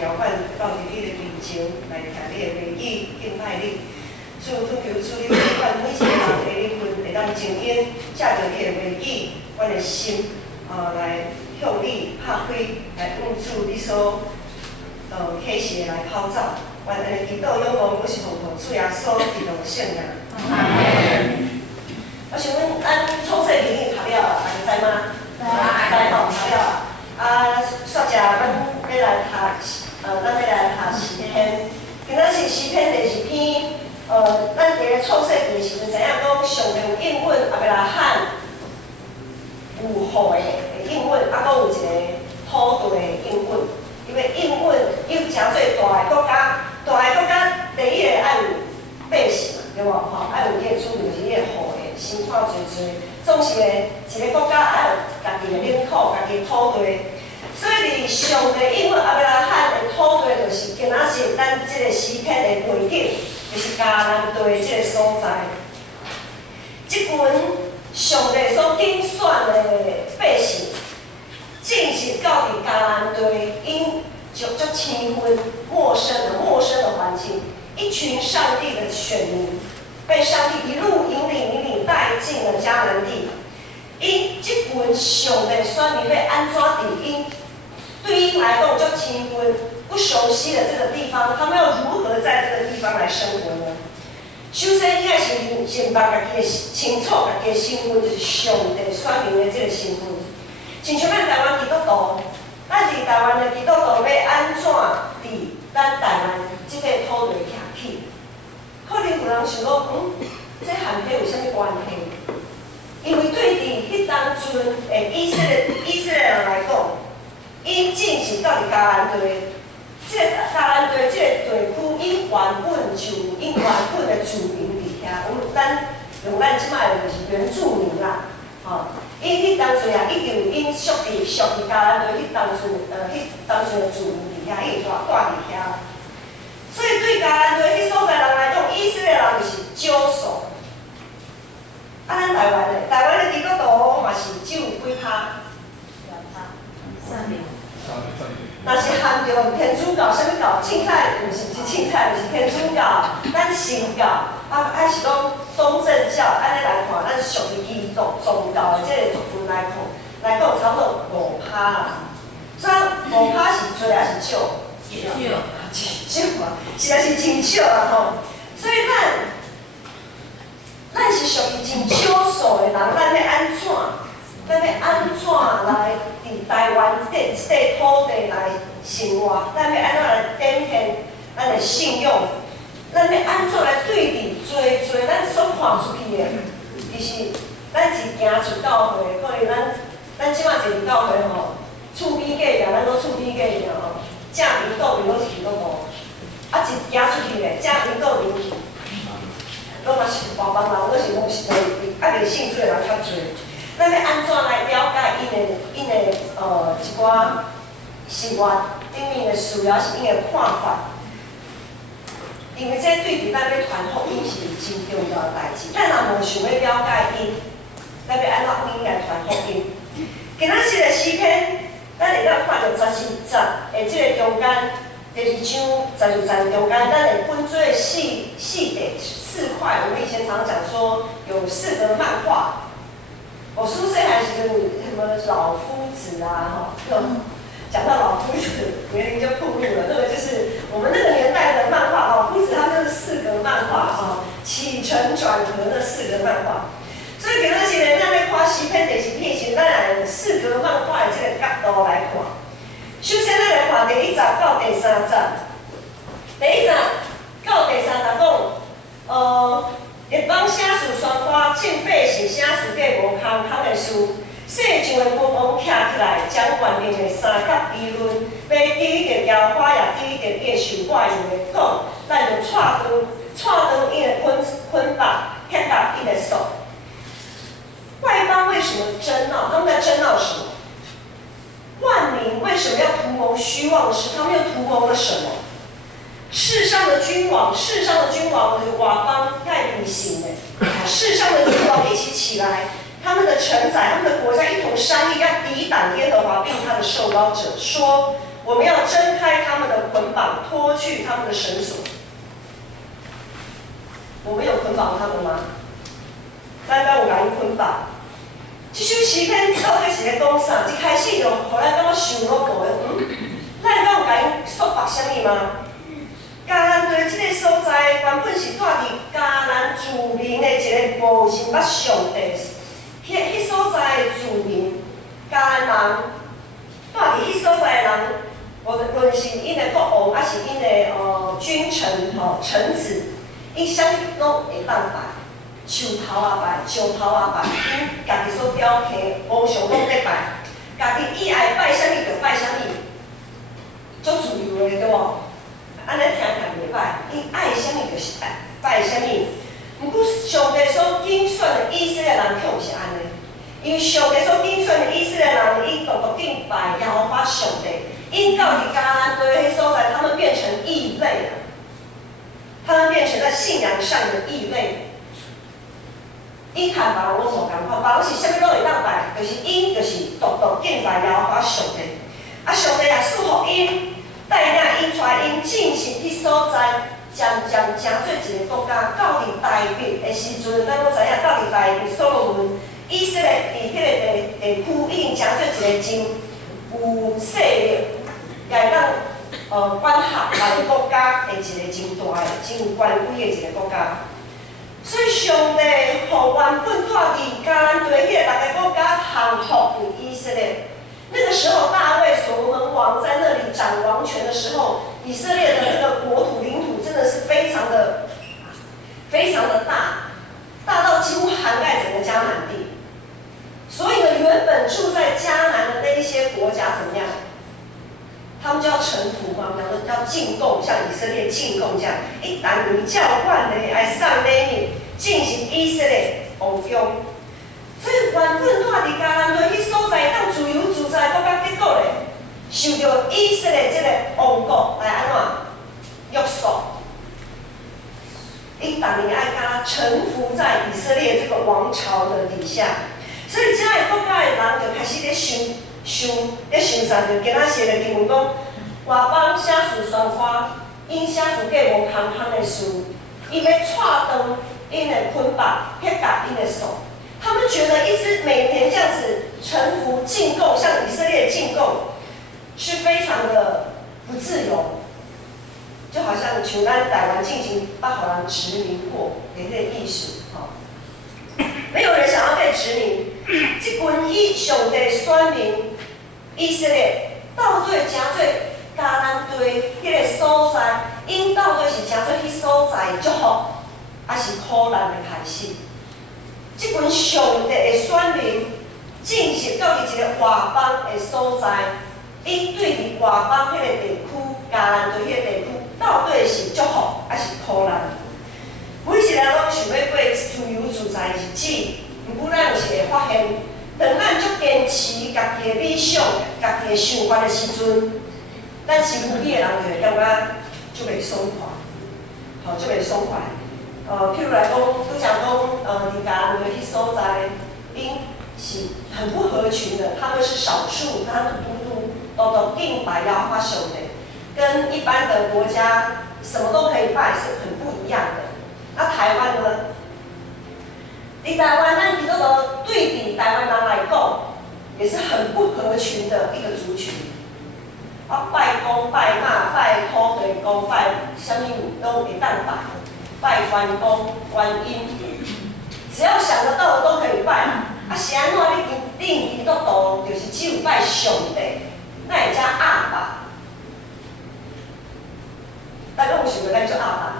条款到伫你的面前来听你的话语敬拜你。主恳求主，你管每一个人的灵魂会当静音，借着你的话语，阮的心来向你拍开，来按住你所启示的来跑走。阮安尼祈祷仰望，我是奉主耶稣基督的圣名。我想问，咱创世纪已经读了，大家知吗？知吼，读了。煞只咱要来读，咱要来读诗篇。今仔是诗篇第2篇。咱伫个创世纪的时阵，知影讲上帝有应允亚伯拉罕有雨的应允，搁有一个土地的应允。因为应允有诚侪大个国家，第一个爱有百姓嘛，对无？爱有伊的主民，就是伊的户的，生活侪侪，总是一个国家爱有家己的领土、家己的土地。所以，伫上帝应允亚伯拉罕的土地，就是今仔日咱即个诗篇的背景。就是迦南地即个所在，即群上帝所拣选的百姓，进入到伫迦南地，因足千分陌生的环境，一群上帝的选民，被上帝一路引领带进了迦南地。因即群上帝选民要安怎伫因对因来讲足千分。不熟悉的这个地方，他们要如何在这个地方来生活呢？首先，应该是明白家己的清楚，家己的身份就是上帝选民的这个身份。亲像咱台湾基督徒，咱伫台湾的基督徒要安怎伫咱台湾这个土地徛起？可能有人想讲，这和这有啥物关系？因为对伫迄当阵的以色列人来讲，因进入到伫迦南地。这个迦南地这个地区，因原本的住民伫遐，咱用咱即摆就是原住民啦，因迄当阵啊，一定有因属伫迦南地迄当阵的住民伫遐，伊住伫遐。所以对迦南地迄所在人来讲，以色列人就是少数。咱台湾的基督徒嘛是只有几趴？3%。若是含着天主教，啥物教？凊彩毋是凊彩，就是天主教、咱神教，还是讲东正教，安尼来看，咱属于基督宗教的这个族群来讲差不多5%啦。所以5%是多还是少？少啊，实在是真少啦吼。所以咱是属于真少数的人，咱要安怎？咱要安怎来伫台湾这块土地来生活？咱要安怎来展现咱的信用？咱要安怎来对伫做咱所看出去的？其实咱是行出教会，可能咱即摆坐伫教会吼，厝边隔壁，咱搁厝边隔壁吼，正面倒面拢是基督徒，一行出去的正面倒面，拢嘛是外邦人，搁是拢是袂信主的人较侪。咱要安怎来了解因的一寡生活顶面的需要是因的看法？因为这对伫咱要传福音是真重要的代志。咱若无想要了解因，咱要安怎用因来传福音？今仔日的诗篇，咱会当看到14节的即个中间，第2章12节中间，咱会分做4块。我们以前常讲说有4个漫画。我书生还是什么老夫子啊，讲到老夫子，年龄就暴露了。那个就是我们那个年代的漫画，老夫子他就是4格漫画起承转合那4个漫画。所以今仔日呢，咱要看诗篇第1篇时，咱来用4格漫画的这个角度来看。首先，咱来看第1节到第3节。第1节到第3节讲，列邦写书宣发，正百姓写书计无空的事。世上的国王徛起来，将权力的三角议论，要抵着妖花，也抵着伊的受怪用的讲，咱就踹断伊的捆绑，砍断伊的手。外邦为什么争闹？他们在争闹什么？万民为什么要图谋虚妄的事？他们又图谋了什么？世上的君王的瓦邦盖比行的，世上的君王一起来，他们的承载，他们的国家一同商议，要抵挡耶和华并他的受膏者，说：我们要挣开他们的捆绑，脱去他们的绳索。我们有捆绑他们吗？咱敢有甲因捆绑？这首诗篇到底是咧讲啥？一开始就互咱感觉想落无的，咱敢有甲因束缚啥物吗？迦南地这个所在原本是住伫迦南住民的一个无认捌上帝，迄所在的住民，迦南人住伫迄所在的人，无论是因的国王，还是因的君臣臣子，因啥物拢会当拜。树头啊拜，石头啊拜，因家己所雕刻偶像拢在拜，家己以爱拜啥物就拜啥物，足自由的对无？安尼听袂歹，因爱啥物就是拜啥物。毋过上帝所拣选的以色列人却毋是安尼，因为上帝所拣选的以色列人，因独独敬拜耶和华上帝，因到伫迦南地迄所在，他们变成异类了，他们变成在信仰上的异类。因和别人拢无共款，别人是啥物拢会当拜，就是因就是独独敬拜耶和华上帝。啊，上帝也赐福因，带领因带因进行迄所在，渐渐成做一个国家。到伫大卫的时阵，咱拢知影到伫大卫所罗门，以色列伫迄个地区已经成做一个真有势力，也当管辖别个国家的一个真大的、真有权威的一个国家。所以上帝互原本住伫迦南地迄个六个国家降服于以色列。那个时候，大卫所罗门王在那里掌王权的时候，以色列的那个国土领土真的是非常的大，大到几乎涵盖整个迦南地。所以呢，原本住在迦南的那一些国家怎么样？他们就要臣服嘛，讲说要进贡，像以色列进贡这样，一旦你教官呢，爱上呢你进行以色列王中，所以原本住伫迦南地迄所在当自由自在国家，结果咧受到以色列这个王国来安怎约束，因当年爱甲臣服在以色列这个王朝的底下，所以这个国家的人就开始咧想啥？就今仔日的经文讲，外邦写书宣发，因写书计无空的事，伊要踹断因的捆绑，撇夹因的手。他们觉得一直每年这样子臣服进贡，向以色列进贡，是非常的不自由，就好像像咱台湾进行北互人殖民过的迄个意思，没有人想要被殖民。这群以上帝选民以色列，到底诚做迦南地迄个所在，因到底是诚做迄所在祝福，还是苦难的开始？这群上帝的选民进入到伫一个外邦的所在，因对伫外邦迄个地区、迦南地迄个地区，到底是祝福还是苦难？每一个人拢想要过自由自在的日子，毋过咱有时会发现，当咱足坚持家己的理想、家己的想法的时阵，咱身躯边的人就会感觉足袂爽快，足袂爽快。譬如来讲，拄讲讲，伫迦南地迄所在，因是很不合群的，他们是少数，他们独敬拜耶和华上帝，跟一般的国家什么都可以拜是很不一样的。那台湾呢？伫台湾，咱基督徒对比台湾人来讲，也是很不合群的一个族群。拜公、拜妈、拜土地公、拜什么都会当拜。拜关公、观音，只要想得到的都可以拜。是安怎？你基督徒就是只有拜上帝，那会叫阿爸。大家有想过咱做阿爸？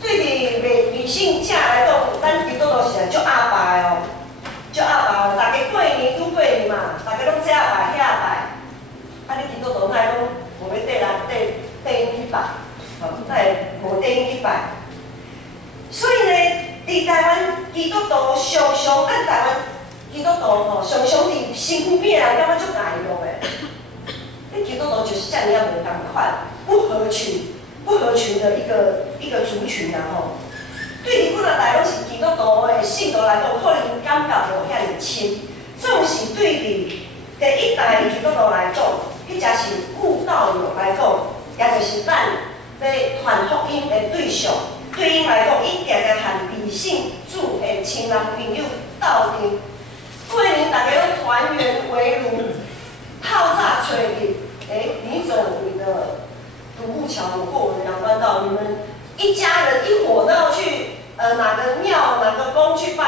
对伫女性者来讲，咱基督徒是做阿爸的哦，做阿爸哦。大家过年拄过年嘛，大家拢这拜遐拜。你基督徒哪拢无要缀因去拜？那会无缀因去拜。所以呢，伫台湾基督徒常常，咱台湾基督徒常常伫身躯边的人感觉足难用的。你基督徒就是这样无同款，不合群的一个族群啊吼。对你本来拢是基督徒的信徒来讲，可能感觉无遐尼深。总是对你第一代的基督徒来讲，迄才是悟道友来讲，也就是咱要传福音的对象。对因来讲，伊定定和理性主的亲人朋友斗阵。过年大家都团圆围炉，泡茶吹日。你走你的独木桥，我过我的阳关道，你们一家人一伙都要去哪个庙哪个宫去拜。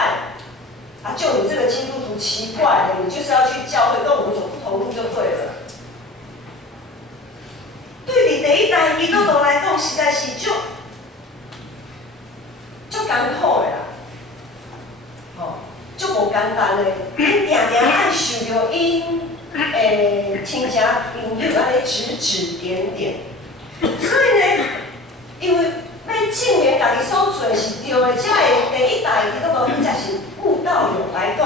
啊，就你这个基督徒奇怪了，你就是要去教会，跟我们走不同路就对了。对你第一代基督徒来讲，实在是足艰苦的啦，足无简单的，你定定爱受着因亲戚朋友安尼指指点点，所以呢，因为要证明家己所做是对的，才会第一代基督徒，伊才是悟道友来讲，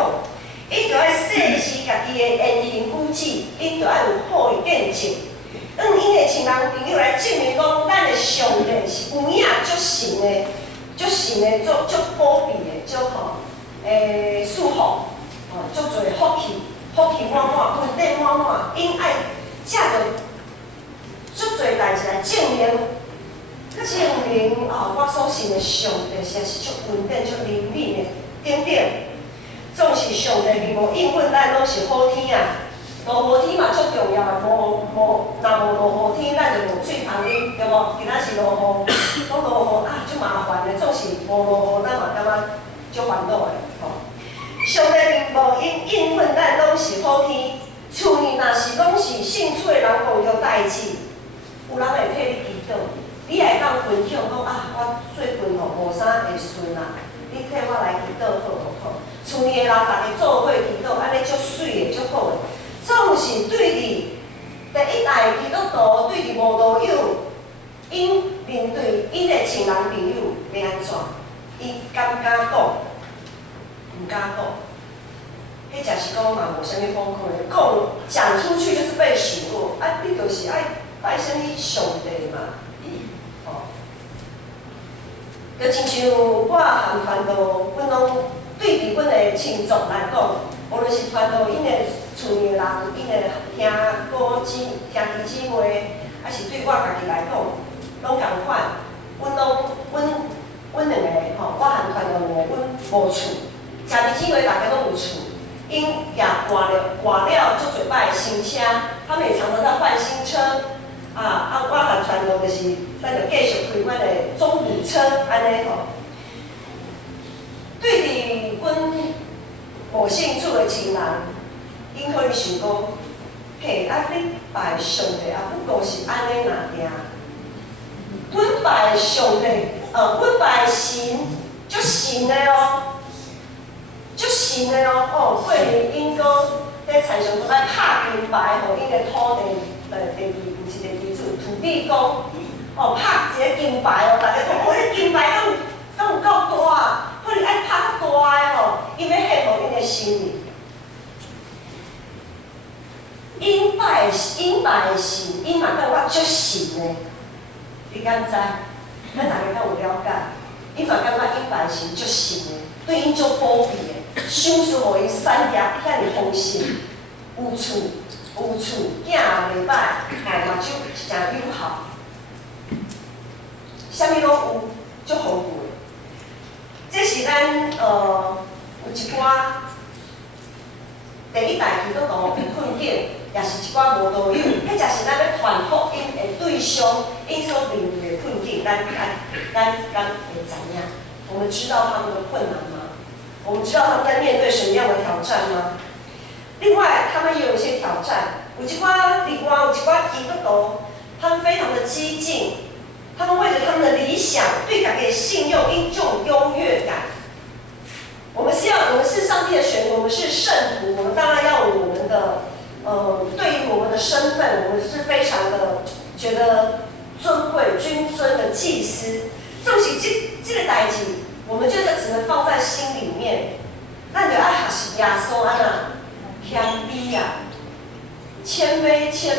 伊就要细视家己的言行举止，伊就要有好的见证，用因的亲人朋友来证明讲，咱的上帝是有影足神的。足神的，足保庇的，足祝福，足侪福气，福气满满，恩典满满，因爱借着足侪代志来证明，我所信的上帝实在是足恩典、足灵敏的，等等。总是上帝并无应允咱拢是好天啊，落雨天嘛足重要的，若无落雨天，咱就无水通啉，对无？今仔是落雨，讲落雨啊，足麻烦的，总是无落雨，咱嘛感觉足烦恼的，上帝并无应允咱拢是好天，厝呢若是拢是兴趣的人共着代志，有人会替你祈祷，你会当分享讲我最近无啥会顺啦，你替我来祈祷好无好？厝呢的人大家做伙祈祷，安尼足水的，足好的。总是对你第一代基督徒，对你无路友，因面对因的亲人朋友要安怎？伊敢讲？唔敢讲，迄才是讲嘛无啥物好看的。讲出去就是被数落，你就是爱拜啥物上帝嘛？就亲像我含传道，阮拢对比阮的亲族来讲，无论是传道因的厝里的人，因的兄弟姊妹，还是对我家己来讲，拢共款。阮两个我含传道两个，阮无厝，兄弟姊妹大家拢有厝，因也换了足侪摆新车，他们也常常在换新车。我含传道就是，咱就继续开阮的中古车安尼对伫阮无信主的亲人，因可能想讲，嘿，你拜上帝不过是安尼若定。阮拜上帝，阮拜神，足神的足神的过年因讲在财神都在拍金牌，互因的土地，毋是第二主土地公，拍一个金牌大家讲，迄金牌敢有够大，可能爱拍较大的因要献互因的神明。因拜的神，因嘛感觉足神的，你敢知？咱大家敢有了解？因嘛感觉因拜的神足神的，对因足保庇的，想出互因产业遐尔丰盛，有厝，囝也袂歹，目睭诚友好，啥物拢有，足丰富的。这是咱有一寡第一代基督徒的困境。也是一寡无道友，迄才是咱要传福音的对象，因所面对的困境，咱会知影。我们知道他们的困难吗？我们知道他们在面对什么样的挑战吗？另外，他们也有一些挑战。有一寡基督徒，他们非常的激进，他们为了他们的理想，对家己的信用一种优越感。我们是上帝的选民，我们是圣徒，我们当然要有我们的。对于我们的身份，我们是非常的觉得尊贵、君尊的祭司。总是这个代志，我们就是只能放在心里面。咱就爱学习耶稣安那谦卑啊，谦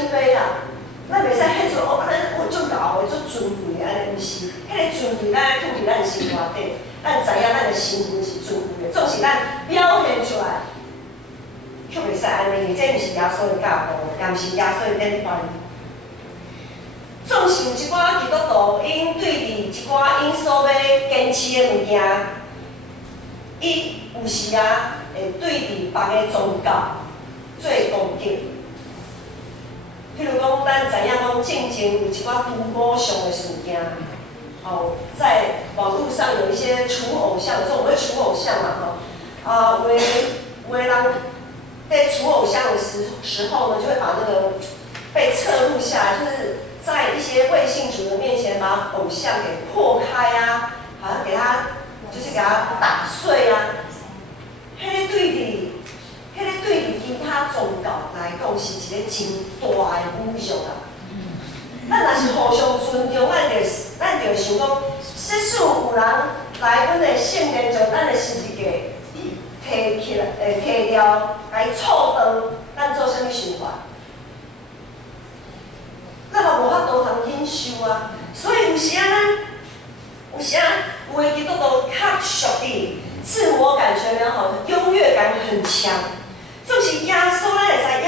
卑啊。咱袂使迄阵我足高的、足尊贵的安尼，毋是。迄个尊贵咱放伫咱的心内底，咱知影咱的身份是尊贵的，总是咱表现出来。却袂使安尼，这毋是耶稣的教导，也毋是耶稣的典范。总是有一寡基督徒，因对伫一寡因所要坚持的物件，伊有时啊会对伫别个宗教做攻击。譬如讲，咱知影讲近前有一寡除偶像的事件，在网络上有一些除偶像，这种会除偶像嘛，有的人在除偶像的时候呢，就会把那个被侧录下来，就是在一些未信主的面前把偶像给破开啊，好像给他打碎啊，迄个对比其他宗教来讲是一个真大的侮辱啊！咱若是互相尊重，咱就想讲，即使有人来阮的圣殿将咱的十字架摕起来，摕掉，来错断，咱做啥物想法？咱嘛无法度通忍受啊！所以有时有的基督徒较属于自我感觉良好，优越感很强。就是耶稣，咱会知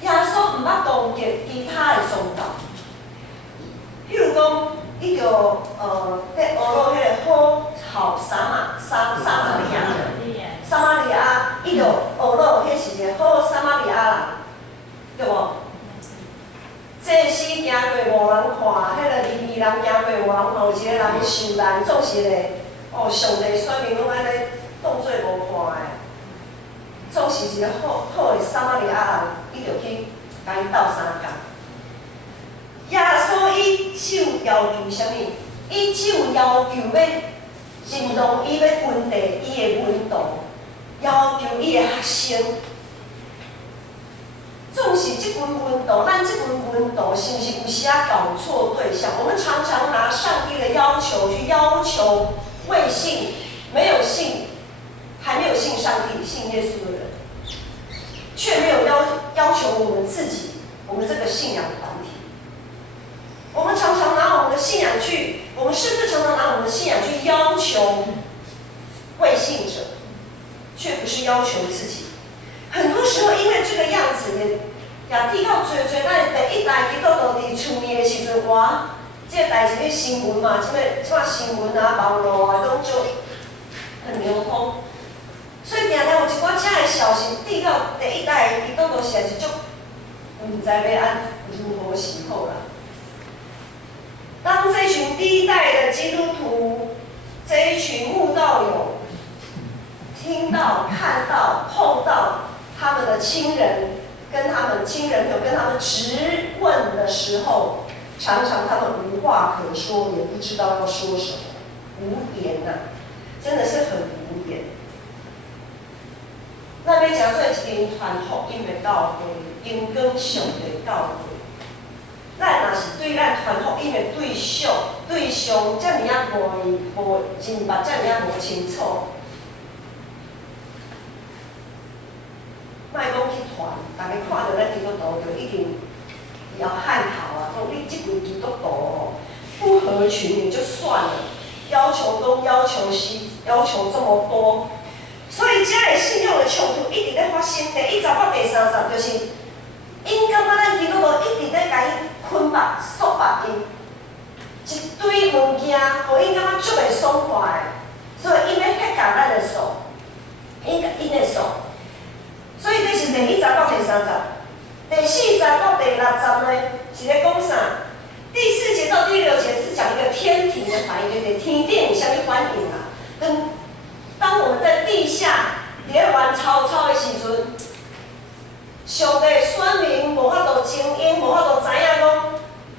耶稣毋捌攻击其他的宗教。譬如讲，伊就在俄罗迄个好撒玛利亚，伊就俄罗迄是一个好撒玛利亚人，对无？这死行过无人看，迄个利未人行过无人看，有一个人受难，总是咧，上帝选民拢安尼当做无看的。总是一个好的撒玛利亚人，伊就去甲伊斗相共。耶稣伊只有要求啥物？伊只有要求要认同伊要分地伊的门徒，要求伊的学生。总是这群门徒，咱这群门徒是毋是有时啊搞错对象？我们常常拿上帝的要求去要求未信、没有信、还没有信上帝、信耶稣的人，却没有要求我们自己，我们这个信仰团体。我们常常拿我们的信仰去，我们是不是常常拿我们的信仰去要求未信者，却不是要求自己？很多时候因为这个样子也睇到最咱第一代基督徒伫厝面的时阵，哇，这个代志咧新闻嘛，即摆新闻啊、网络啊，拢就很流通，所以定定有一寡这的消息，睇到第一代基督徒实在是足唔知要按如何是好啦。当这群第一代的基督徒，这一群慕道友，听到、看到、碰到他们的亲人，跟他们亲人朋友跟他们质问的时候，常常他们无话可说，也不知道要说什么，无言呐，真的是很无言。咱要讲做一间传福音的教会，因跟上的教会。咱若是对咱传福音的对象遮尔啊无真白，遮尔啊无清楚，莫讲去传，大家看到咱基督徒就一定要汉头啊！讲你这群基督徒哦，不合群也就算了，要求东要求西，要求这么多，所以遮个信仰的冲突一直在发生。第1集到第3集就是，因感觉咱基督徒一直在甲伊捆绑、束缚因，一堆物件，互因感觉足袂爽快的，所以因要割下咱的手，因的手。所以这是第1集到第3集，第4集到第6集呢是咧讲啥？第4节到第6节是讲一个天庭的反应，就是天顶有啥物反应啊？跟当我们在地下咧玩操的时阵，上帝选民无法度清因，无法度知影讲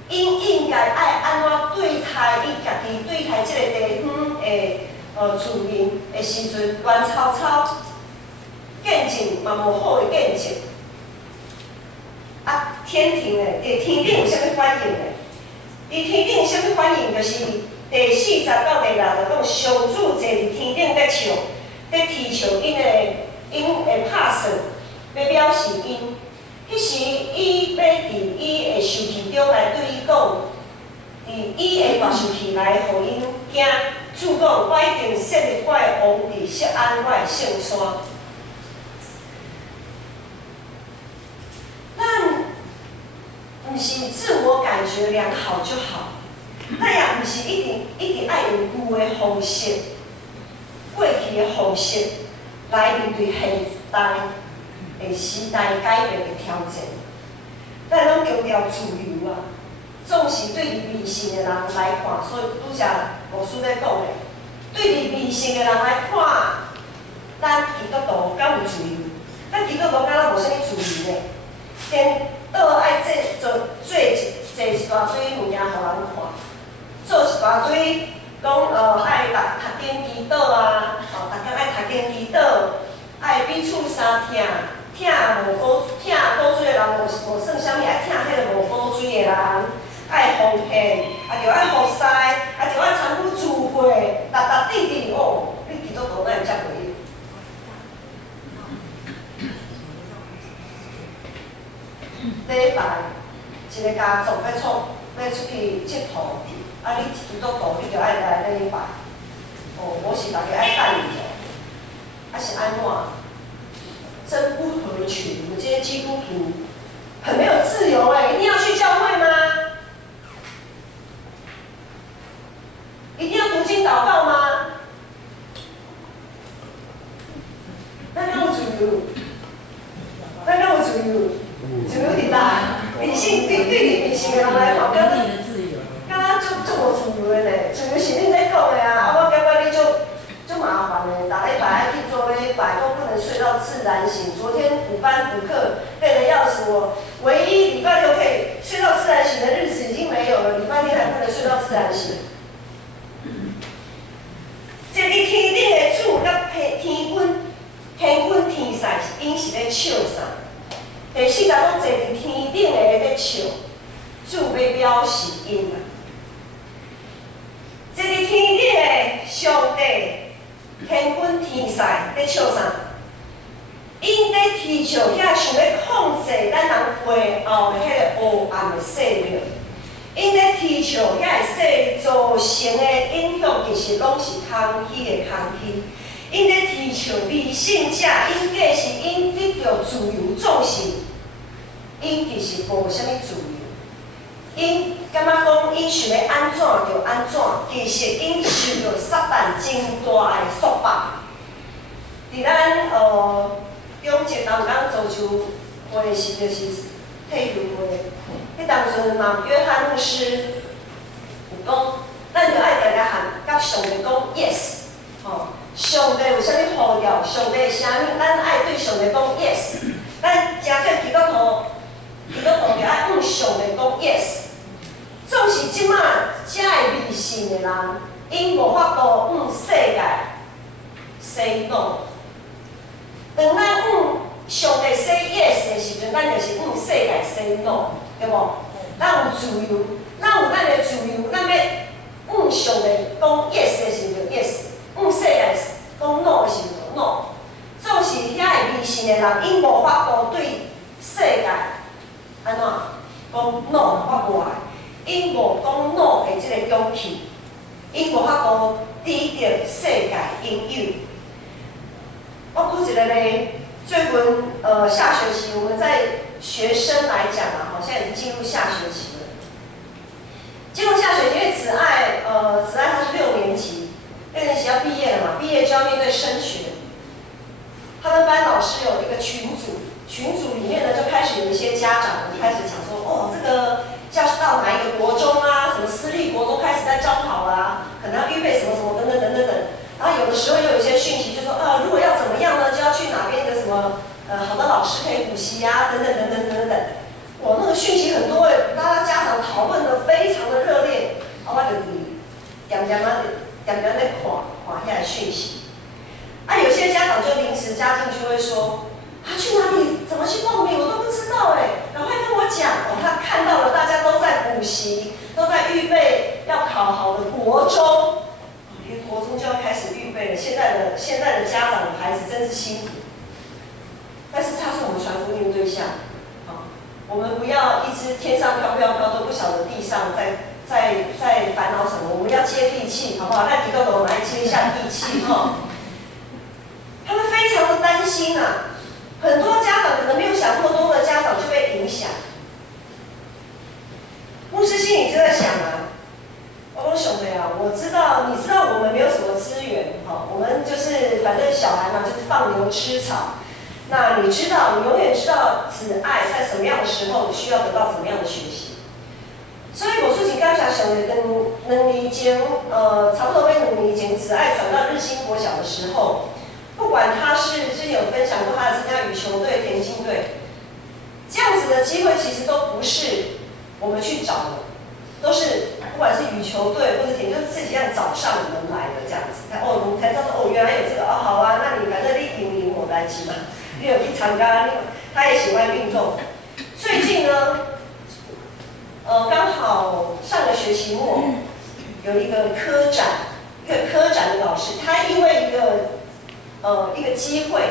因应该爱安怎对待伊家己对待这个地方的厝民的时阵，乱操见证嘛无好的见证。啊，天庭的伫天顶有啥物反应呢？伫天顶有啥物反应？就是第4集到第6集讲上主坐伫天顶在唱，在啼笑因的拍算，要藐视因。迄时伊要伫伊的受气中来对伊讲，伫伊的大受气来，互因惊。主讲，我已经设立我的王伫锡安我的圣山。不是自我感觉良好就好，咱也不是一定爱用旧的方式、过去的方式来面对现代的时代改变的挑战。咱拢强调自由啊，总是对于迷信的人来看，所以拄则牧师咧讲的，对于迷信的人来看，咱基督徒敢有自由？咱基督徒敢若无啥物自由呢？颠倒爱做一大堆物件，互人看，做一大堆讲爱读经祈祷啊，逐天爱读经祈祷，爱彼此相疼，疼补水的人无算啥物，爱疼迄个无补水的人，爱奉献，就爱服侍，就爱参与聚会，滴滴哦，你基督徒哪会遮袂？礼拜一个家族要出去佚佗，你基督徒你就爱来礼拜，我是大家爱带你的，是安怎？真不合群，我们这些基督徒很没有自由一定要去教会吗？一定要读经祷告吗？那让我自由，那让我自由。自由伫哪？理性对理性的人来讲，敢若足无自由的呢？自由是恁在讲的啊！我感觉你就麻烦的，打礼拜爱去做礼拜，都不能睡到自然醒。昨天补班补课累得要死，我唯一礼拜六可以睡到自然醒的日子已经没有了，礼拜天还不能睡到自然醒。这个天顶的主甲天君天使，因是咧笑啥？第四节讲坐伫天顶的咧笑，主要表示因啊。坐伫天顶的上帝，天君天使咧笑啥？因咧提笑遐想要控制咱人背后的迄个黑暗的势力，因咧提笑遐个势力造成的影响，其实拢是空虚的空虚。因咧提笑理性者，因计是因得到自由，总是。因其实无啥物自由，因感觉讲因想要安怎就安怎，其实因受到撒旦真大的束缚。伫咱中正当当足球会时，就是体育会，迄当阵嘛，约翰牧师有讲，咱就爱定定喊甲上帝讲 yes， 上帝有啥物呼召，上帝的声音，咱爱对上帝讲 yes， 咱真侪基督徒。伊都同着爱向上帝讲 yes， 总是即摆遮个迷信的人，因无法度向世界 say no。当咱向上帝 say yes 的时阵，咱就是向世界 say no， 对无？咱有自由，咱有咱的自由，咱要向上帝讲 yes 的时阵 yes， 向世界讲 no 的时阵 no。总是遐个迷信的人，因无法度对世界。安怎讲 no？ 我无爱，因无讲 no 的即个勇气，因无法度抵着世界引诱。我举一个例，最近下学期我们在学生来讲啊，现在已经进入下学期了。进入下学期，因为子爱他是6年级要毕业了嘛，毕业就要面对升学。他们班老师有一个群组。群组里面呢，就开始有一些家长开始讲说，这个要到哪一个国中啊，什么私立国中开始在招考啦，可能要预备什么什么等等等等等。然后有的时候又有一些讯息，就说如果要怎么样呢，就要去哪边的什么好的老师可以补习啊，等等等等等等。哇，那个讯息很多大家家长讨论的非常的热烈，我就点点在看遐个讯息。有些家长就临时加进去会说。去哪里？怎么去报名？我都不知道赶快跟我讲。他看到了大家都在补习，都在预备要考好的国中，连国中就要开始预备了。现在的家长的孩子真是辛苦，但是他是我们传福音对象，我们不要一直天上飘都不晓得地上在烦恼什么，我们要接地气，好不好？那基督徒来接一下地气他们非常的担心啊。很多家长可能没有想过多的家长就被影响，牧师心里就在想啊，我说兄弟啊，我知道，你知道我们没有什么资源，我们就是反正小孩嘛，就是放牛吃草。那你知道，你永远知道子爱在什么样的时候需要得到怎么样的学习。所以我最近刚才想的，2年前，差不多被2年前，子爱转到日新国小的时候，不管他是之前有分享过他的参加羽球队、田径队，这样子的机会其实都不是我们去找的，都是不管是羽球队或者田，就是自己这样找上门来的这样子。我们才知道说，原来有这个好啊，那你反正你赢我来起嘛，你有去参加，他也喜欢运动。最近呢，刚好上个学期末有一个科展的老师，他因为一个机会，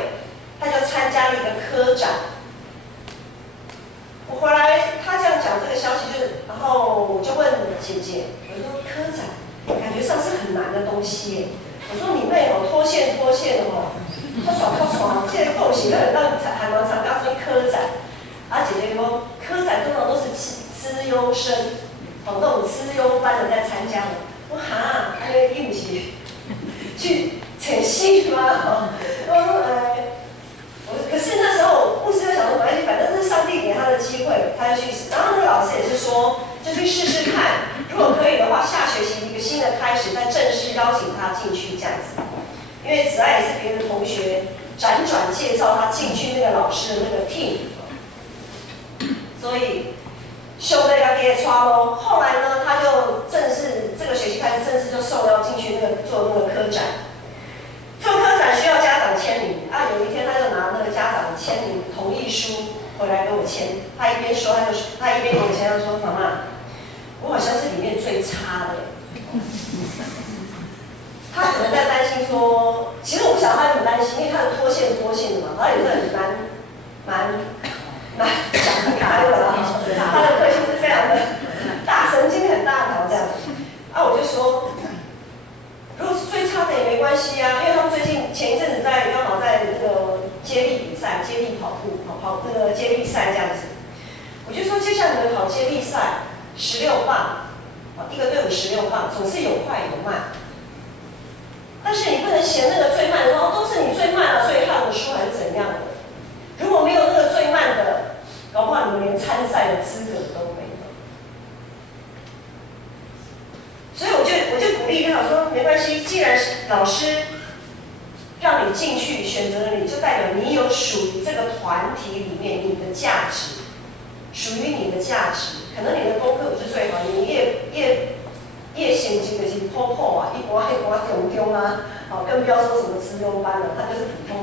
他就参加了一个科展。我回来，他这样讲这个消息，然后我就问姐姐，我说科展感觉上是很难的东西耶。我说你妹脱线脱线哦，靠爽，这个东西让还蛮常告诉科展。姐姐说科展通常都是资优生，那种资优班的在参加的。我哈，你不是去演戏吗？可是那时候牧师就想说，反正是上帝给他的机会，他就去。然后那个老师也是说，就去试试看，如果可以的话，下学期一个新的开始，再正式邀请他进去这样子。因为子爱也是别的同学辗转介绍他进去那个老师的那个 team， 所以兄弟要给抓咯。后来呢，他就正式这个学期开始正式就受邀进去做那个科展。做科展需要家长签名有一天他就拿那个家长的签名同意书回来给我签。他一边说，他一边给我签，他说：“妈妈，我好像是里面最差的。”他可能在担心说，其实我不晓得他很担心，因为他是脱线的嘛，他也是很蛮讲不开的啦。他的个性是非常的神经很大条这样。我就说。如果是最差的也没关系啊，因为他们前一阵子刚好在那个接力比赛、接力跑步、跑那个接力赛这样子。我就说，接下来你们跑接力赛，16棒，一个队伍16棒，总是有快有慢。但是你不能嫌那个最慢的，都是你最慢了，所以害我输还是怎样的？如果没有那个最慢的，搞不好你们连参赛的资格都没有。所以我就鼓励他，我说没关系，既然是老师让你进去，选择了你，就代表你有属于这个团体里面你的价值，属于你的价值。可能你的功课不是最好，你越成绩就是普普啊，一般中啊，更不要说什么资优班了，他就是普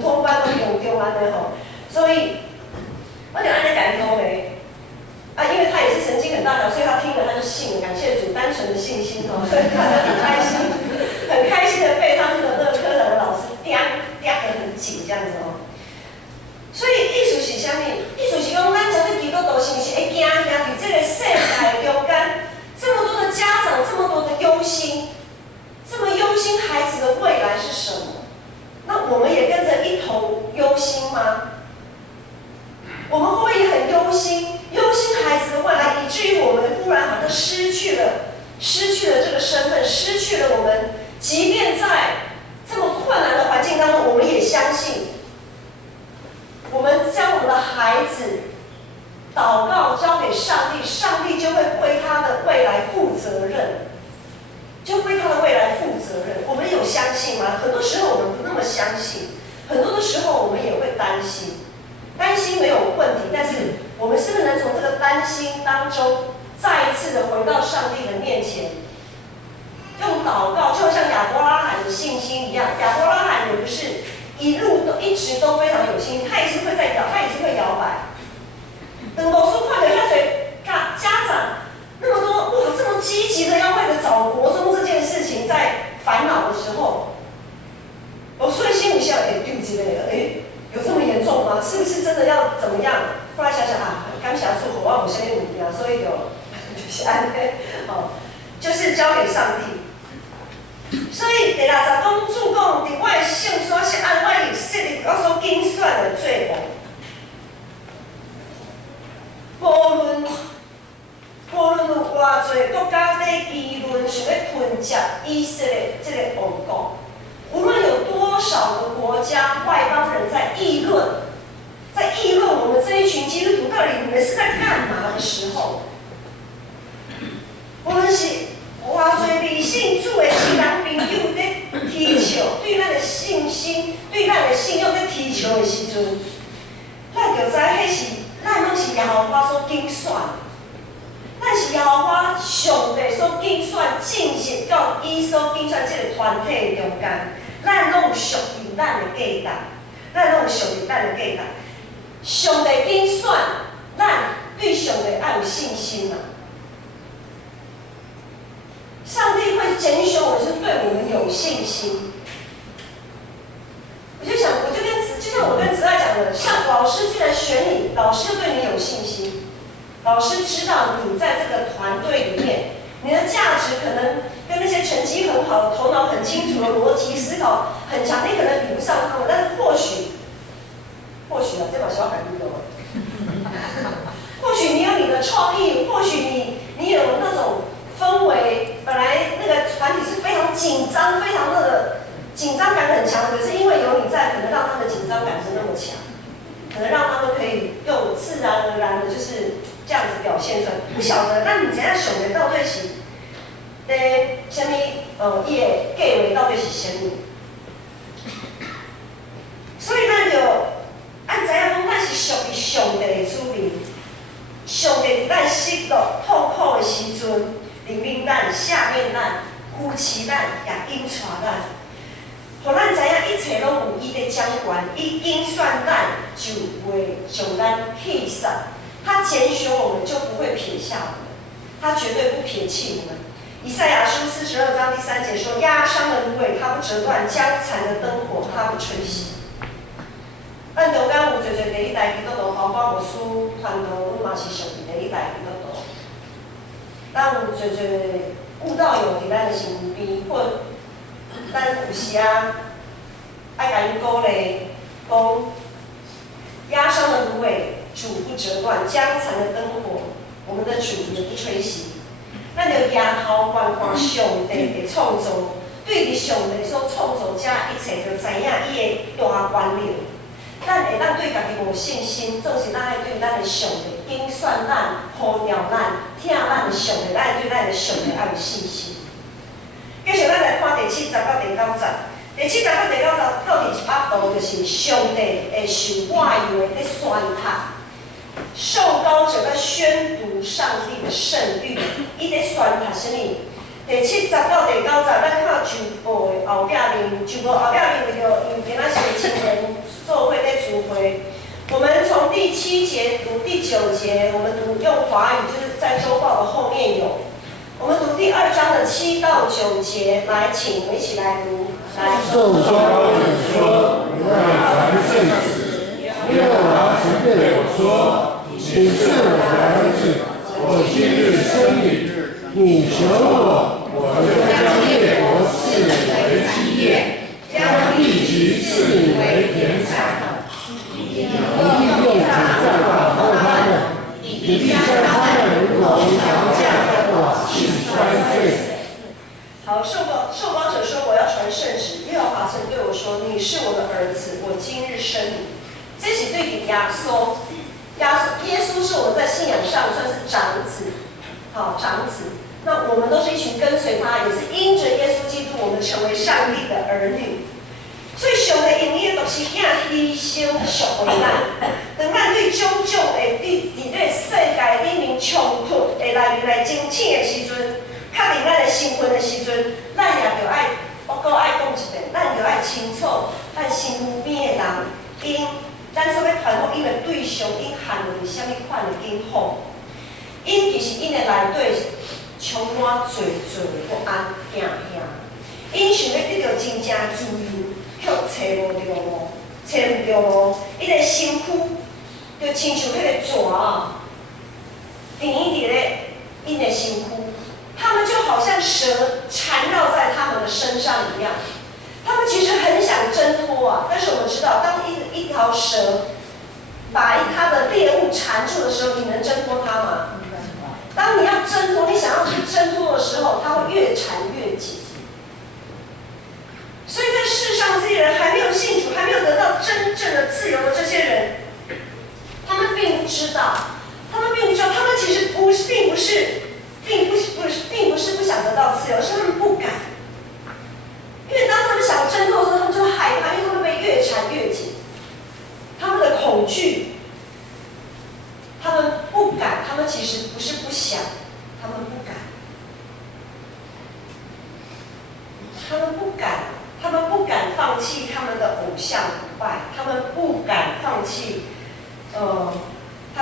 通班都中安的吼。所以我就安尼感动嘞。因为他也是神经很大条，所以他听了他就信了，感谢主，单纯的信心所以他就很开心的被他们的那个科长的老师嗲得很紧这样子所以意思是什么？意思是讲，咱这个基督徒是不是会惊在这个世界中间，这么多的家长，这么多的忧心，这么忧心孩子的未来是什么？那我们也跟着一同忧心吗？我们会不会也很忧心孩子的未来，以至于我们忽然好像失去了这个身份，失去了我们，即便在这么困难的环境当中，我们也相信，我们将我们的孩子祷告交给上帝，上帝就会为他的未来负责任，我们有相信吗？很多时候我们不那么相信，很多的时候我们也会担心没有问题，但是我们是不是能从这个担心当中，再一次的回到上帝的面前，用祷告，就像亚伯拉罕的信心一样。亚伯拉罕也不是一直都非常有信心，他也是会摇摆。等某处看到下水家长那么多这么积极的要为了找国中这件事情在烦恼的时候，我所以心里想，对之类的，有这么严重吗？是不是真的要怎么样？后来想想感谢主，我有什么问题啊？所以就是安尼，就是交给上帝。所以第60讲主讲，伫我的圣所是按我以色列我所精选的罪过，无论以色列这个王国，无论有多少个国家外邦人在议论我们这一群基督徒到底你们是在干嘛的时候，我们是偌侪理性主的亲人朋友在提笑，对咱的信心、对咱的信仰在提笑的时阵，咱就知迄是咱拢是耶和华所拣选的，咱是耶和华上帝所拣选进入到伊所拣选这个团体的中间，咱拢有属于咱的价值，咱拢有属于咱的价值。上帝拣选，咱对上帝要有信心啊！上帝会拣选我，就是对我们有信心。我就像我跟子爱讲的，像老师既然选你，老师就对你有信心，老师知道你在这个团队里面，你的价值可能跟那些成绩很好的、头脑很清楚的、逻辑思考很强，你可能比不上他们，但是或许啊，这把小海录了。或许你有你的创意，或许你有那种氛围，本来那个团体是非常紧张，非常紧张感很强，可是因为有你在，可能让他们的紧张感是那么强，可能让他们可以用自然而然的就是这样子表现出来。不晓得，那你怎样想得到底是，什么伊的价位到底是什么？所以咱就按知影讲，咱是属于上帝的子民。上帝伫咱失落、痛苦的时阵，领领咱、下面咱、扶持咱，也引带咱，互咱知影一切拢有伊在掌管，伊拣选咱就袂将咱弃散，他拣选我们就不会撇下我们，他绝对不撇弃我们。以赛亚书42章第3节说：“压伤的芦苇，它不折断；将残的灯火，它不吹熄。”咱中间有侪第一代基督徒，包括牧师、传道，阮嘛是属于第一代基督徒。咱有侪舞蹈友伫咱的身边，或咱有时爱甲因鼓励，讲压伤的芦苇，主不折断；将残的灯火，我们的主也不吹熄。咱就仰头观看上帝的创造，对伫上帝所创造这一切，就知影伊的大权力。咱会当对家己无信心，总是咱爱对咱的上帝拣选咱、呼召咱、听咱的上帝，咱爱对咱的上帝要有信心。继续，咱来看第7节到第9节。第7节到第9节到第18度，就是上帝会受话语的宣读，受膏者在宣读上帝的圣谕，伊在宣读什么？第7节到第9节，咱看旧报的后壁面，旧报后壁面为着因为今仔是青年做会在主会，我们从第7节读第9节，我们读用华语，就是在周报的后面有。我们读第2章的7到9节，来，请我们一起来读。来，受膏者说：“我要传圣旨。”耶和华曾对我说：“你是我的儿子，我今日生你。你求我，我就将列国赐你为基业，将地级赐你为田产。你必用主再保护他们，你必将他们如同羊架的瓦器摔碎。”好，受膏者说：“我要传圣旨。”耶和华曾对我说：“你是我的儿子，我今日生你。”这是对比耶稣，耶稣是我们在信仰上算是长子，好，长子。那我们都是一群跟随他，也是因着耶稣基督，我们成为上帝的儿女。所以上帝用伊的独生囝牺牲赎回咱，当咱对种种的伫这个世界里面冲突的来争抢的时阵，确定咱的身份的时阵，咱也着爱，我搁爱讲一遍，咱着爱清楚，咱身边的人，因咱所要传福音的对象，因含有啥物款的境况，因其实因的内底充满最不安、惊吓，因想要得到真正自由。却找无着路，找唔着路，伊个身躯就亲像迄个蛇啊，缠伫咧因的身躯，他们就好像蛇缠绕在他们的身上一样。他们其实很想挣脱啊，但是我们知道，当一条蛇把它的猎物缠住的时候，你能挣脱它吗？当你要挣脱，你想要去挣脱的时候，它会越缠越紧。自由的这些人，他们并不知道，他们其实并不是不想得到自由，是他们不敢。因为当他们想挣脱的时候，他们就害怕，因为他们被越缠越紧。他们的恐惧，他们不敢，他们其实不是不想，他们不敢，他们不敢放弃他们的偶像崇拜，他们不敢放弃，他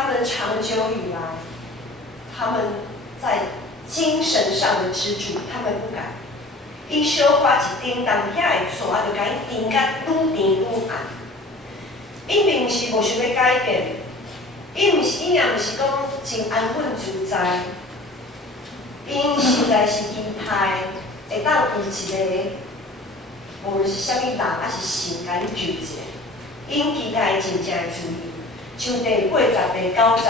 们长久以来，他们在精神上的支柱，他们不敢。伊小花一叮当，遐个纸就甲伊甜甲愈甜愈暗。伊并毋是无想要改变，伊也毋是讲真安稳自在，因实在是期待会当有一个，无论是啥物人，还是神甲伊救一个，因期待真正的自由。像第80、第90节。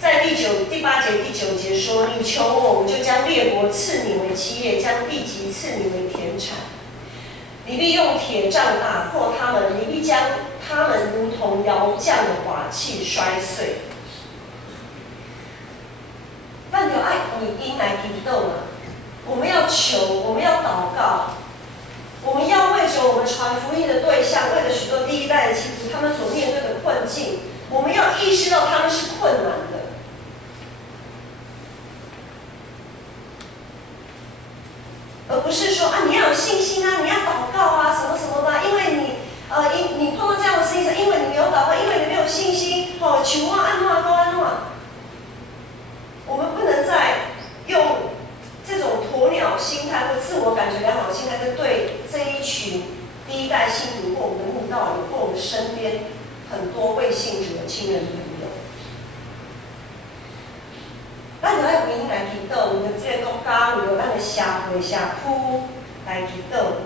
在第8节、第9节说：“你求我，我就将列国赐你为基业，将地级赐你为田产。你必用铁杖打破他们，你必将他们如同窑匠的瓦器摔碎。”但就爱以因来提动啊！我们要求，我们要祷告，我们要为着我们传福音的对象，为了许多第一代的基督徒他们所面对的困境，我们要意识到他们是困难的。而不是说你要有信心啊，你要祷告啊，什么什么的，因为你碰到这样的事情，因为你没有祷告，因为你没有信心，求我安怎都安怎。我们不能再用这种鸵鸟心态或自我感觉良好的心态，对这一群第一代信徒或我们的慕道友或我们身边很多未信主的亲人朋友。咱就要为因来祈祷，为着这个国家，为着咱的社会社区来祈祷，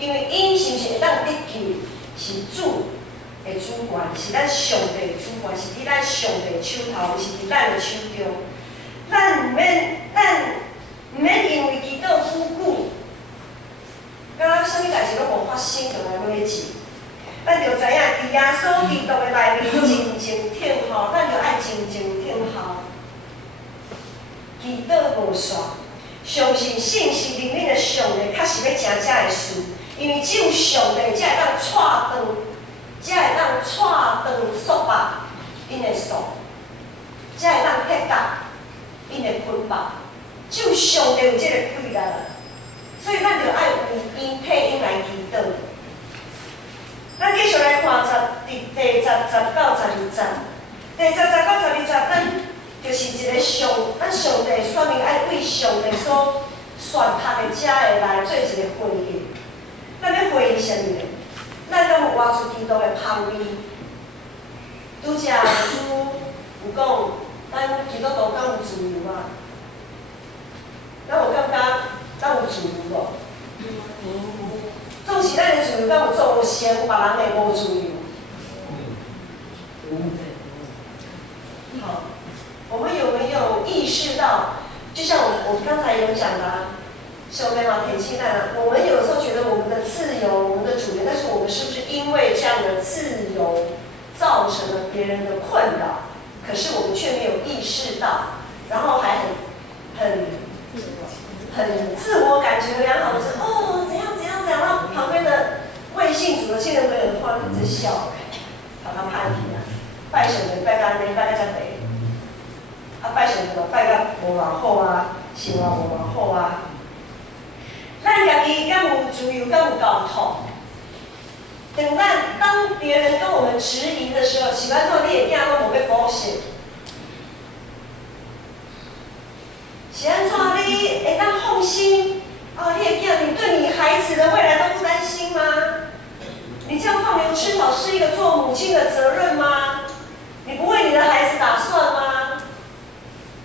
因为因是不是会当得救，是主的主权，是咱上帝的主权，是伫咱上帝的手头，是伫咱的手中。咱唔免因为祈祷久久，敢啥物代志拢无发生，就来买钱。咱就知影，伫耶稣基督的内面真正听候，咱就爱真正听候。祈祷无煞，相信信是灵里的上帝，确实要成这的事，因为只有上帝才会当带束缚因的束，才会当解决因的捆绑。只有上帝有这个quyền力，所以咱就爱为因替因来祈祷。咱继续来看第10、11到12节，第10到12节，咱就是一个咱上帝选民爱为上帝所选择的者会来做一个回应。咱要回应啥物呢？咱敢有活出基督的香味？拄则主有讲，咱基督徒敢有自由吗？咱有感觉咱有自由无？总是咱的自由，敢有做先别人的无自由？好。我们有没有意识到？就像我刚才有讲的，上帝嘛天气蛋，我们有时候觉得我们的自由、我们的主权，但是我们是不是因为这样的自由造成了别人的困扰？可是我们却没有意识到，然后还很自我感觉良好的是怎样，然后旁边的未信主的亲人朋友突然在笑，把他拍皮啊，拜神的拜到那拜到这里。拜神就拜甲无偌好啊，生活无偌好啊。咱家己敢有自由，敢有交托？当别人跟我们质疑的时候，是安怎你的囝拢无要补习？是安怎你会当放心？你的囝，你对你孩子的未来都不担心吗？你这样放牛吃草是一个做母亲的责任吗？你不为你的孩子打算吗？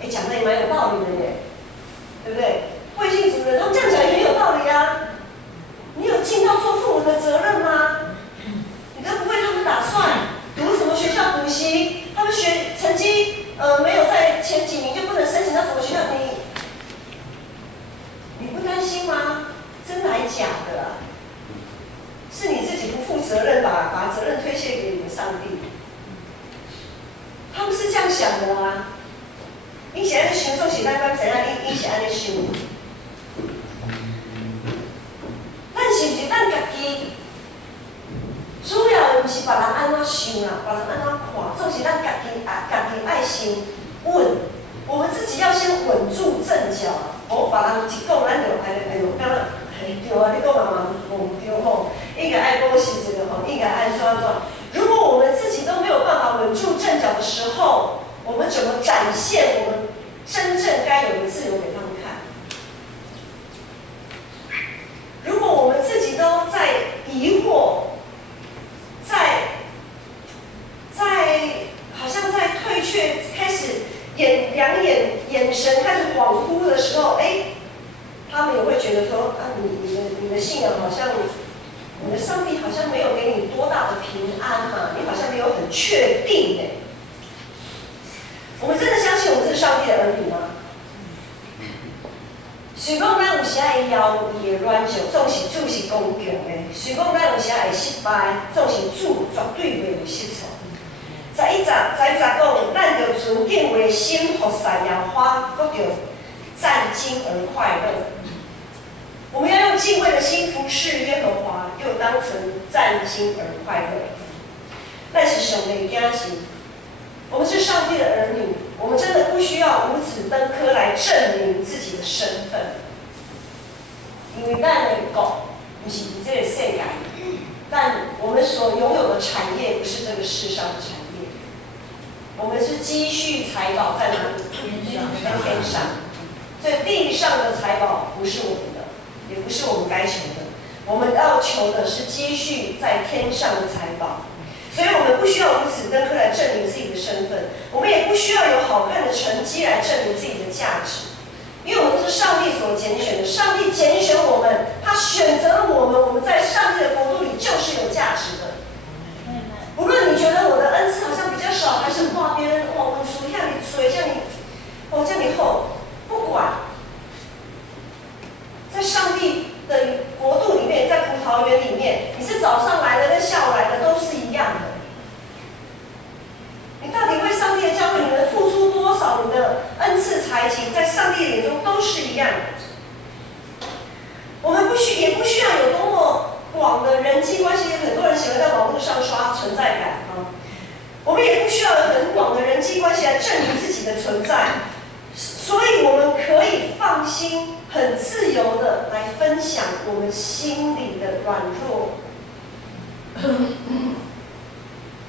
讲的也蛮有道理的耶，对不对？未信主的人，他们这样讲也很有道理啊。你有尽到做父母的责任吗？你都不为他们打算，读什么学校补习，他们成绩没有在前几名就不能申请到什么学校，你不担心吗？真的还假的啊？是你自己不负责责任，把责任推卸给你们上帝。他们是这样想的啊。你是安尼想，总是咱敢知影你是安尼想。咱是不是咱家己？主要毋是别人安怎想啦，别人安怎看，总是咱家己爱先稳。我们自己要先稳住阵脚，别人一讲咱就哎呦，敢若对啊，你讲嘛无对吼，应该爱讲是这个吼，应该按怎。如果我们自己都没有办法稳住阵脚的时候，我们怎么展现我们真正该有的自由给他们看？如果我们自己都在疑惑，好像在退却，开始眼神开始恍惚的时候，他们也会觉得说啊，你的信仰好像，你的上帝好像没有给你多大的平安嘛，你好像没有很确定哎。我们真的相信我们是上帝的儿女吗？虽讲咱有时会摇伊的软弱，总是主是公平的；虽讲咱有时会失败，总是主绝对袂有失错。在讲，咱就存敬畏心，服侍耶和华，搁着战兢而快乐。我们要用敬畏的心服侍耶和华，又当成战兢而快乐。咱是上帝的子民，我们是上帝的儿女，我们真的不需要五子登科来证明自己的身份，因为咱的国不是这个世界，但我们所拥有的产业不是这个世上的产业。我们是积蓄财宝在哪里？在天上。所以地上的财宝不是我们的，也不是我们该求的。我们要求的是积蓄在天上的财宝。所以我们不需要五子登科来证明自己的身份，我们也不需要有好看的成绩来证明自己的价值，因为我们是上帝所拣选的。上帝拣选我们，他选择了我们，我们在上帝的国度里就是有价值的。无论你觉得我的恩赐好像比较少，还是哇别人哇文书像你吹，像你厚，不管，在上帝的国度里面，在葡萄园里面，你是早上来的跟下午来的都是一样的。你到底为上帝的教会，你能付出多少？你的恩赐才情，在上帝眼中都是一样的。我们也不需要有多么广的人际关系，很多人喜欢在网络上刷存在感啊。我们也不需要有很广的人际关系来证明自己的存在，所以我们可以放心、很自由的来分享我们心里的软弱。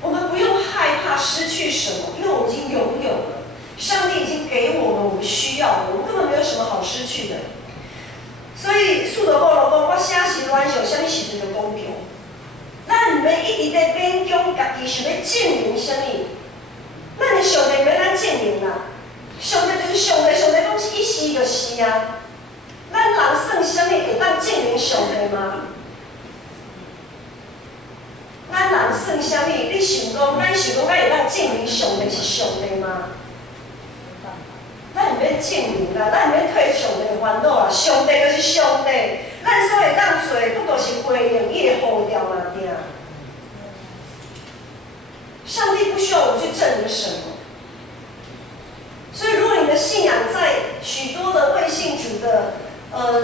我们不用害怕失去什么，因为我们已经拥有了。上帝已经给我们我们需要的，我们根本没有什么好失去的。所以树的保罗讲，我写是软弱，什么时阵就讲对。咱唔免一直在勉强家己，想要证明什么。咱的上帝免咱证明啦，上帝就是上帝，上帝讲是一时就是啊。咱人算什么会当证明上帝吗？咱人算什么？你想讲，咱会当证明上帝是上帝吗？咱唔免证明啦，咱唔免退上帝的烦恼啦。上帝就是上帝，咱所会当做不过是回应伊的呼召而已。上帝不需要我们去证明什么。所以，如果你的信仰在许多的未信主的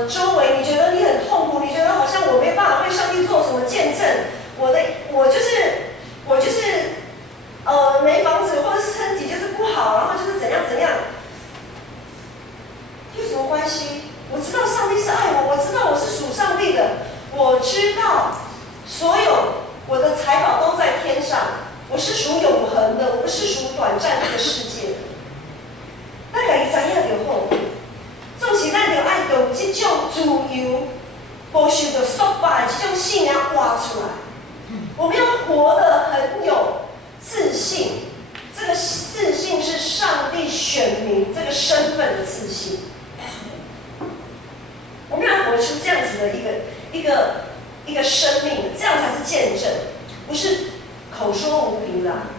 周围，你觉得你很痛苦，你觉得好像我没办法为上帝做什么见证，我就是没房子，或者是身体就是不好，然后就是怎样，有什么关系？我知道上帝是爱我，我知道我是属上帝的，我知道所有我的财宝都在天上，我是属永恒的，我不是属短暂这个世界的。咱家己知影就好，总是咱就爱用这种自由、不受到束缚的这种信仰活出来。我们要活得很有自信，这个自信是上帝选民这个身份的自信。我们要活出这样子的一个生命，这样才是见证，不是口说无凭啦。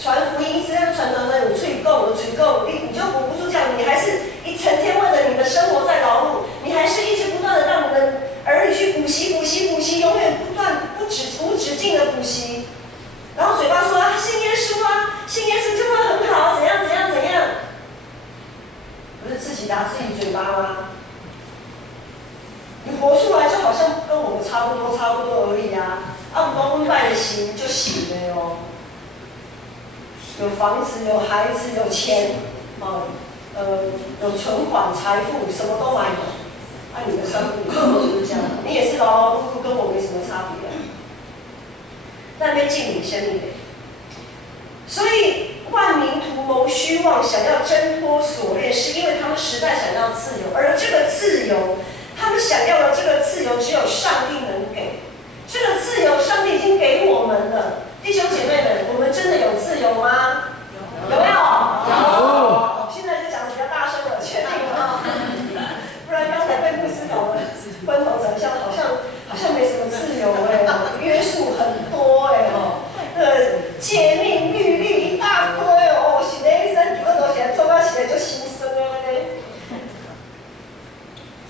传福音是要传传的有嘴供，你就活不住这样，你还是一成天为了你的生活在劳碌，你还是一直不断的让你的儿女去补习，永远不止然后嘴巴说啊，信耶稣啊，信耶稣就会很好，怎样怎样怎样。不是自己打自己嘴巴吗？你活出来就好像跟我们差不多而已啊。啊，不公拜的行就行了哦。有房子，有孩子，有钱，有存款、财富，什么都买有。啊，你的生命就是这样，你也是劳劳碌碌，跟我没什么差别啊。那边尽你生命的。所以万民图谋虚妄，想要挣脱锁链，是因为他们实在想要自由，而这个自由，他们想要的这个自由，只有上帝能给。这个自由，上帝已经给我们了。弟兄姐妹们，我们真的有自由吗？有没有？有。现在就讲得比较大声了，确定吗？不然刚才被牧师搞得昏头转向，好像没什么自由约束很多诫命律例一大堆是的一生我都是做到起来就心酸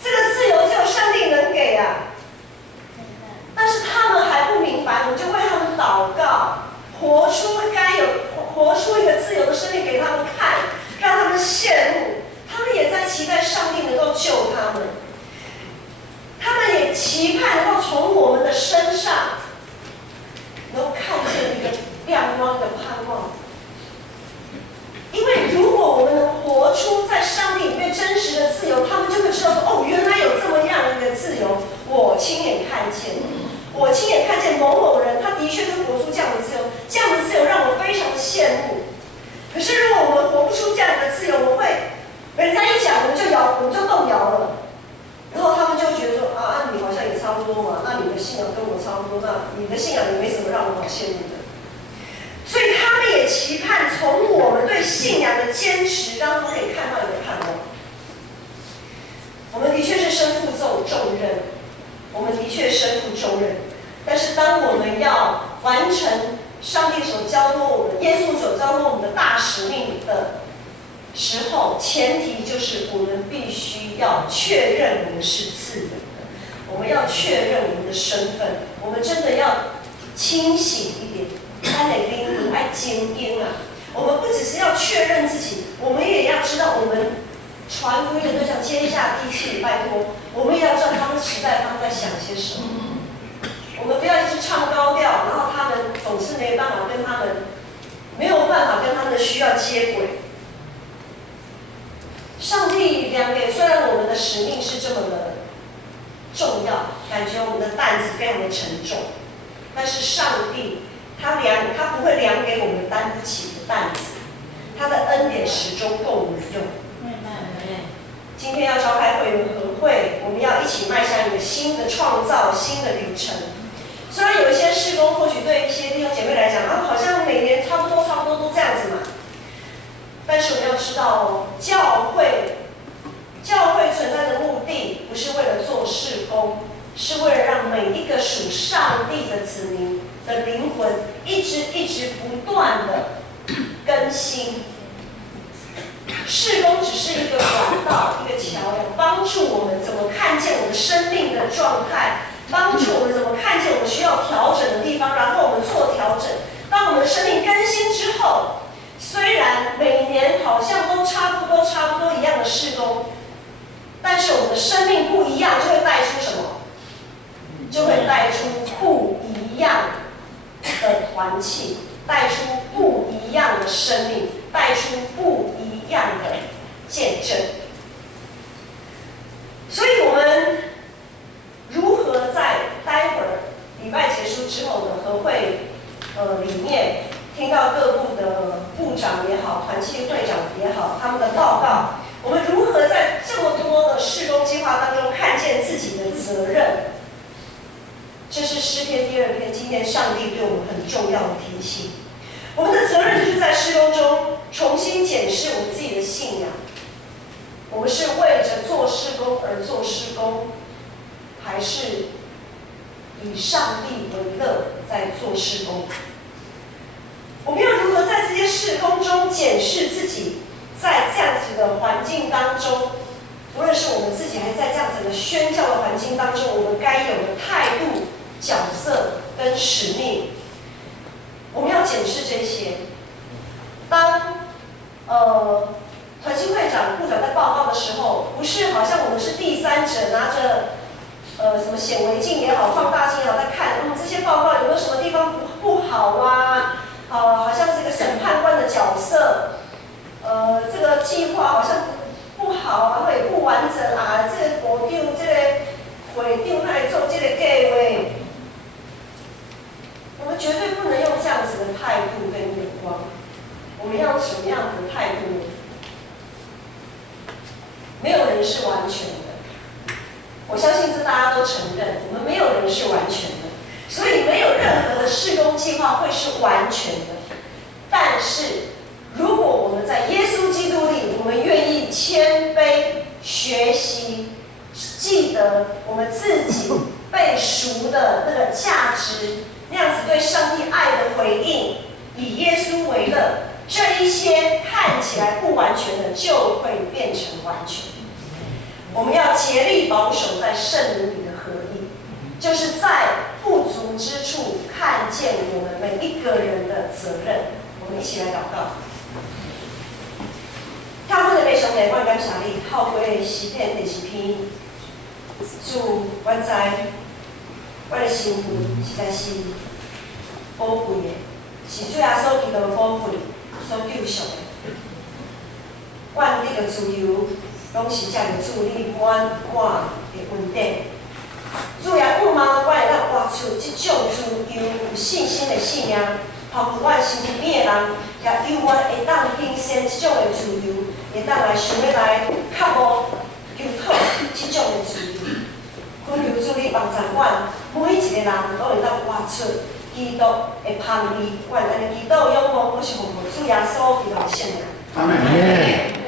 这个自由只有上帝能给啊。但是他们还不明白，我们就为他们祷告，活出一个自由的生命给他们看，让他们羡慕。他们也在期待上帝能够救他们，他们也期盼能够从我们的身上能够看见一个亮光的盼望。因为如果我们能活出在上帝里面真实的自由，他们就会知道说，哦，原来有这么样一个自由，我亲眼看见。我亲眼看见某某人，他的确就活出这样的自由，这样的自由让我非常的羡慕。可是如果我们活不出这样的自由，我们会人家一讲我们就动摇了，然后他们就觉得说啊，你好像也差不多嘛，那你的信仰跟我差不多，那你的信仰也没什么让我好羡慕的。所以他们也期盼从我们对信仰的坚持当中可以看到一个盼望。我们的确是身负重任，我们的确身负重任，但是当我们要完成上帝所交托我们、耶稣所交托我们的大使命的时候，前提就是我们必须要确认我们是自由的，我们要确认我们的身份，我们真的要清醒一点，爱来灵爱精英啊！我们不只是要确认自己，我们也要知道我们传福音的对象接下地气，拜托，我们也要知道他们在想些什么。我们不要一直唱高调，然后他们总是没有办法跟他们的需要接轨。上帝量给，虽然我们的使命是这么的重要，感觉我们的担子非常的沉重，但是上帝他不会量给我们担不起的担子，他的恩典始终够我们用。今天要召开会员和会，我们要一起迈向一个新的创造、新的旅程。虽然有一些事工或许对一些弟兄姐妹来讲，好像每年差不多都这样子嘛，但是我们要知道教会存在的目的不是为了做事工，是为了让每一个属上帝的子民的灵魂一直不断的更新。事工只是一个管道，一个桥梁，帮助我们怎么看见我们生命的状态，帮助我们怎么看见我们需要调整的地方，然后我们做调整。当我们的生命更新之后，虽然每年好像都差不多一样的事工，但是我们的生命不一样，就会带出什么？就会带出不一样的团契，带出不一样的生命，带出不一样的见证。所以我们如何在待会儿礼拜结束之后的和会里面，听到各部的部长也好，团契会长也好，他们的报告，我们如何在这么多的事工计划当中看见自己的责任？这是诗篇第2篇，今天上帝对我们很重要的提醒。我们的责任就是在事工中重新检视我们自己的信仰。我们是为着做事工而做事工，还是以上帝为乐在做事工？我们要如何在这些事工中检视自己，在这样子的环境当中，无论是我们自己，还是在这样子的宣教的环境当中，我们该有的态度、角色跟使命，我们要要检视这些。当团契会长、部长在报告的时候，不是好像我们是第三者，拿着什么显微镜也好、放大镜也好，在看，这些报告有没有什么地方不好啊？好像是一个审判官的角色，这个计划好像不好啊，然后也不完整啊，这个部长、这个会长来做这个计划，我们绝对不能用这样子的态度跟眼光。我们要什么样子的态度呢？没有人是完全的，我相信这大家都承认，我们没有人是完全的，所以没有任何的事工计划会是完全的。但是，如果我们在耶稣基督里，我们愿意谦卑学习，记得我们自己被赎的那个价值，那样子对上帝爱的回应，以耶稣为乐。这一些看起来不完全的，就会变成完全。我们要竭力保守在圣灵里的合一，就是在不足之处看见我们每一个人的责任。我们一起来祷告。透过的弟兄姊妹，我感谢你，透过诗篇第10篇，主，我知我的身份实在是宝贵的，是主耶稣基督的宝贵。所救赎的，阮得到自由，拢是借着主你满满的恩典。主也盼望阮会当活出这种自由、有信心的信仰，包括阮身边的人，也永远会当欣赏这种的自由，会当来想要来渴慕、求讨这种的自由。恳求主你帮助阮每一个人，都会当活出基督的盼望，阮安尼祈祷仰望，我是奉主耶稣基督的圣名。阿门。